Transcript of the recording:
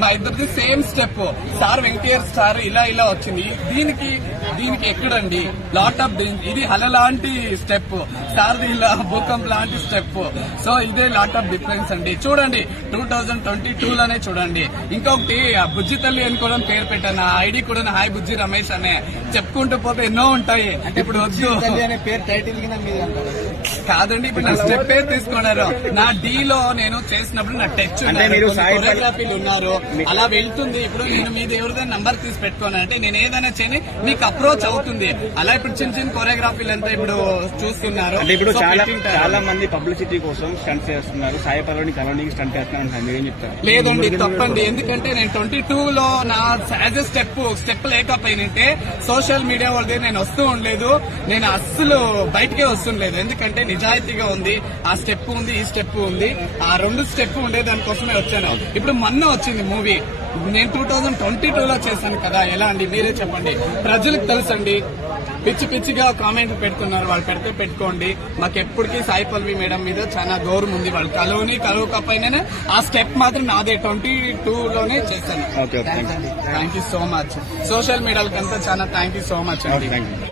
మా ఇద్దరిది same step. Star Venkatesh star ఇలా ఇలా వచ్చింది. దీనికి ఎక్కడండి లాట్ ఆఫ్ ఇది హల లాంటి స్టెప్, స్టార్ది ఇలా భూకంప్ లాంటి స్టెప్. సో ఇదే లాట్ ఆఫ్ డిఫరెన్స్ అండి. చూడండి 2022 లోనే చూడండి. ఇంకొకటి బుజ్జి తల్లి అని కూడా పేరు పెట్టాను. ఆ ఐడి కూడా హాయ్ బుజ్జి రమేష్ అనే చెప్పుకుంటూ పోతే ఎన్నో ఉంటాయి. ఇప్పుడు వద్దు పేరు టైటిల్ కాదండి, ఇప్పుడు నా స్టెప్ పేరు తీసుకున్నారు. నా డీ లో నేను చేసినప్పుడు నా టచ్ కొరియోగ్రఫీలు ఉన్నారు, అలా వెళ్తుంది. ఇప్పుడు నేను మీది ఎవరిదైనా నంబర్ తీసి పెట్టుకోను అంటే నేను ఏదైనా చేయని మీకు అప్రోచ్ అవుతుంది. అలా ఇప్పుడు చిన్న చిన్న కొరియోగ్రఫీలు అంతా ఇప్పుడు చూస్తున్నారు. ఇప్పుడు చాలా మంది పబ్లిసిటీ కోసం స్టంట్ చేస్తున్నారు. సాయి పల్లవిని కలవడానికి స్టంట్ చేస్తున్నారు, మీరేం చెప్తారు? లేదండి, తప్పండి. ఎందుకంటే నేను 22 లో నా యాజ్ స్టెప్ లేకపోయినంటే సోషల్ మీడియా వాళ్ళది నేను వస్తూ ఉండలేదు. నేను అస్సలు బయటకే వస్తుండలేదు. ఎందుకంటే నిజాయితీగా ఉంది, ఆ స్టెప్ ఉంది, ఈ స్టెప్ ఉంది. ఆ రెండు స్టెప్ ఉండే దానికోసమే వచ్చాను. ఇప్పుడు మొన్న వచ్చింది మూవీ, నేను 2022 లో చేశాను కదా. ఎలా అండి మీరే చెప్పండి. ప్రజలకు తెలుసండి, పిచ్చి పిచ్చిగా కామెంట్లు పెడుతున్నారు. వాళ్ళు పెడితే పెట్టుకోండి. మాకు ఎప్పటికీ సాయి పల్లవి మేడం మీద చాలా గౌరవం ఉంది. వాళ్ళు కలవకపోయినా ఆ స్టెప్ మాత్రం నాదే 22 లోనే చేశాను. Thank you so much. Social మీడియాలకంతా చాలా థ్యాంక్ యూ సో మచ్ అండి.